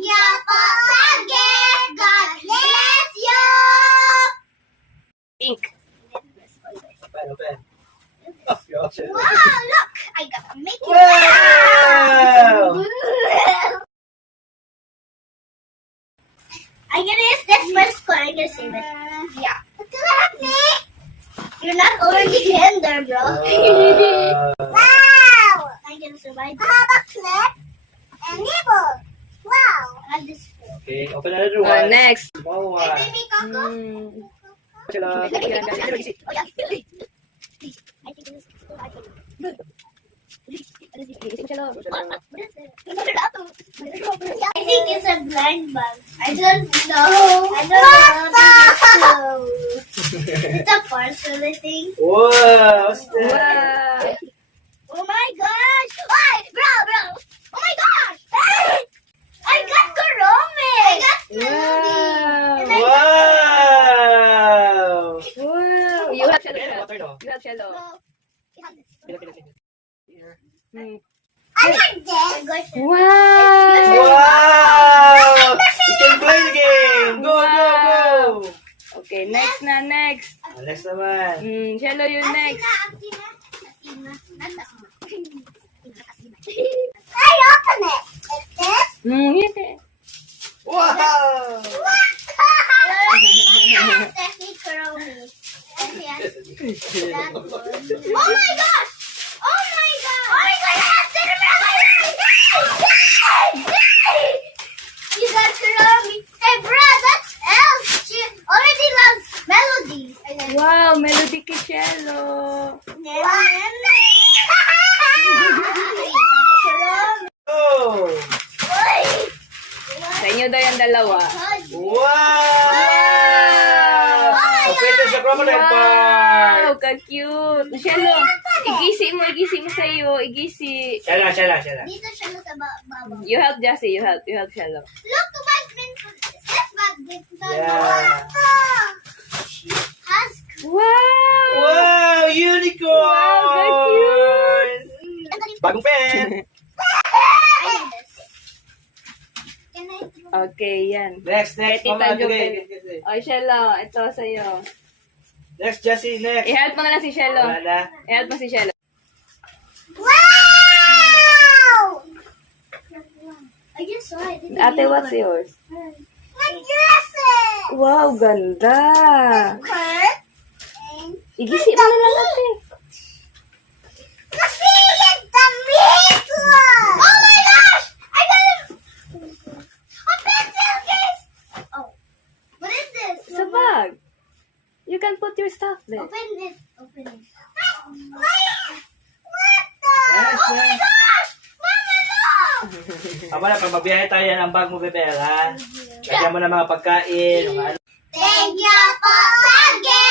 Thank you po sa gift. God bless you. Ink. Open. Oh, gosh. Wow, look. I got a Mickey Wow! Mouse. I'm gonna use this first score. I'm gonna save it. Yeah. Look at me. You're not already in there, bro. Wow! I'm gonna survive. I have a clip and nibble. Wow. I have this. Okay, open another one. Next. Small Hey, one. baby Coco. Sila. Oh, yeah. I think this is still I think. I think it's a blind bag. I don't know. I don't know. It's a parcel, I think. Wow! What's that? Wow. Oh my gosh! Why, bro? Oh my gosh! Hey! I got Kurome! I got Wow. Melody! Wow! Wow. You have Okay, cello. water no. You have cello. Pila. Hmm. I got this. Wow. Wow! You can play the game! Go, go, go! Okay, next na, next. Next naman. Cello, you next. Athena. Not Athena. I open it. Like this. Yeah. Wow! Steffi Kurome. That one. Oh my gosh! Oh my god! Oh my god! I have You got Kurome. Hey, bro, that's Elf. She already loves melodies. Wow, melody kay cello. Kurome. Oh! Sa inyo daw yung dalawa. Wow! Okay, ito sa crocodile park. Wow, ka-cute. Cello, igisi mo sa iyo. Igisi. Siya lang. Dito siya sa baba. You help Jassy, you help cello. Look, the badminton. This badminton. Yeah. Has Wow! Wow! Unicorn! Wow, ka-cute! Bagong pen! I need this. Can I throw? Okay, yan. Next. Tita Mama, Jobel. okay. O, cello, ito sa'yo. Next, Jessie, next. I-help mo na lang si cello. Wala na. I-help mo si cello. Wow! I just saw it. Ate, what's yours? My dresses! Wow, ganda. Skirt. And Igisi mo na lang ate. kasi yung damit ko! Oh my gosh! I got a pencil case! Oh. What is this? Sa bag. You can put your stuff there. Open this. What the? Yes, Oh my yes. gosh! Mama, no! Aba na, pag mabiyahe tayo yan ang bag mo, Bebel, ha? Lagyan mo na mga pagkain, mga ano. Thank you po sa gift!